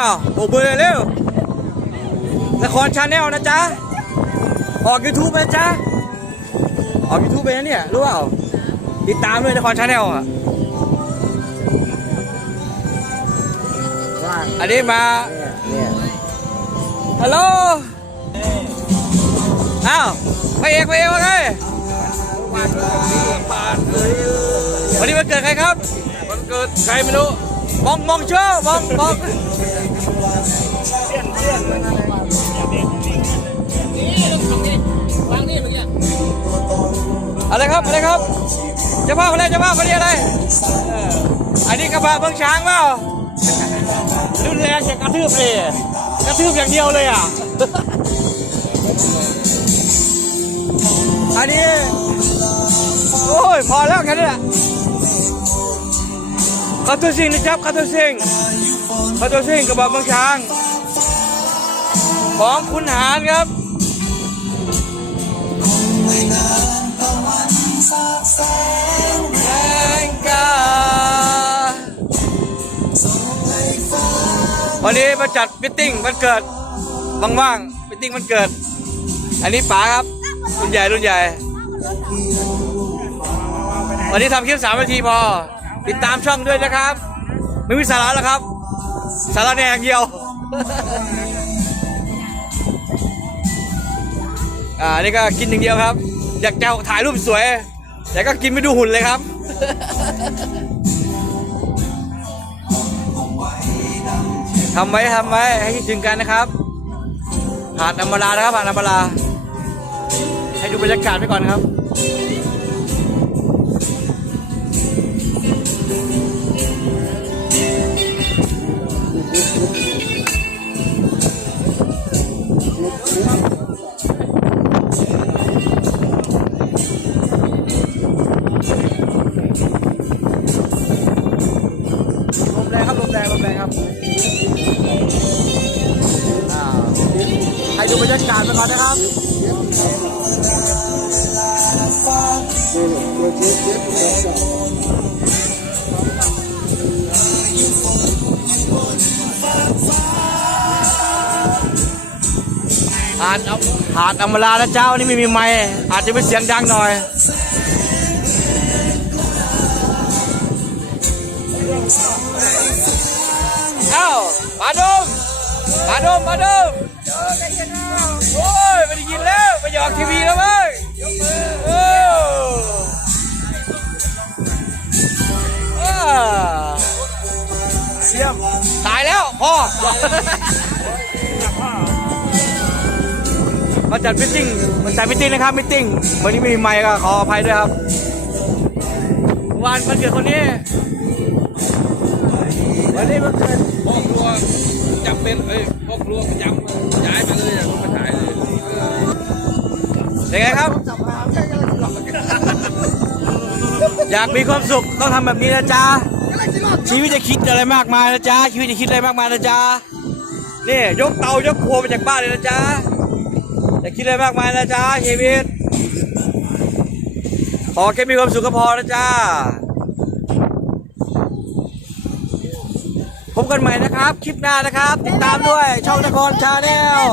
อ้าวโบกมือเลยเร็วนครชาแนลนะจ๊ะ ออก YouTube นะจ๊ะ ออก YouTube ไปนะเนี่ยรู้เปล่า ติดตามด้วยนครชาแนลอะว่าอันนี้มาเนี่ยฮัลโหลอ้าวพระเอกพระเอกว่าไงวันนี้วันเกิดใครครับ วันเกิดใครไม่รู้มองมองเชื่อมองมอง อะไรครับอะไรครับเจะภาพอะไรเจะภาพคนนี้อะไรอันนี้กระบะเมืองช้างเปล่ารุนแรงอย่างกระทืบเลยกระทืบอย่างเดียวเลยอะอันนี้โอ้ยพอแล้วแค่นี้แหละคาตัวซิงนะครับคาตัวซิงคาตัวซิงกระบอกบางช้าง ของคุณหารครับแรงกาวันนี้มาจัดมิทติ้งวันเกิดว่างๆมิทติ้งวันเกิด อันนี้ป๋าครับ รุ่นใหญ่รุ่นใหญ่ วันนี้ทำคลิปสามนาทีพอ ติดตามช่องด้วยนะครับ ไม่มีสาระแล้วครับ สาระแหนอย่างเดียว อ่านี่ก็กินอย่างเดียวครับ อยากจะถ่ายรูปสวย แต่ก็กินไม่ดูหุ่นเลยครับ ทำไว้ทำไว้ให้คิดถึงกันนะครับ หาดอัมบารานะครับหาดอัมบาราให้ดูบรรยากาศไปก่อนครับ ลมแรงลมแรงครับอ่าให้ดูบรรยากาศไปก่อนนะครับหาดเอาหาดอำมาลานะเจ้านี่ไม่มีไม้อาจจะเป็นเสียงดังหน่อย เอ้ามาดมมาดมมาดมโอ้ยไม่ได้ยินแล้วไปหยอกทีวีแล้วเว้ยโอ้เสียมตายแล้วพ่อมาจัดมิทติ้งมาจัดมิทติ้งนะครับมิทติ้งวันนี้มีไมค์ก็ขออภัยด้วยครับ วันมันเกิดคนนี้วันนี้มันเกิด พ่อครัวจำเป็นเอ้ยพ่อครัวประจำย้ายไปเลยอย่าไปขายเลยยังไงครับ อยากมีความสุขต้องทำแบบนี้นะจ๊ะชีวิตจะคิดอะไรมากมายนะจ๊ะชีวิตจะคิดอะไรมากมายนะจ๊ะนี่ยกเตายกครัวมาจากบ้านเลยนะจ๊ะอย่าคิดอะไรมากมายนะจ๊ะชีวิตขอแค่มีความสุขก็พอนะจ๊ะ พบกันใหม่นะครับ คลิปหน้านะครับ ติดตามด้วยช่องนครชาแนล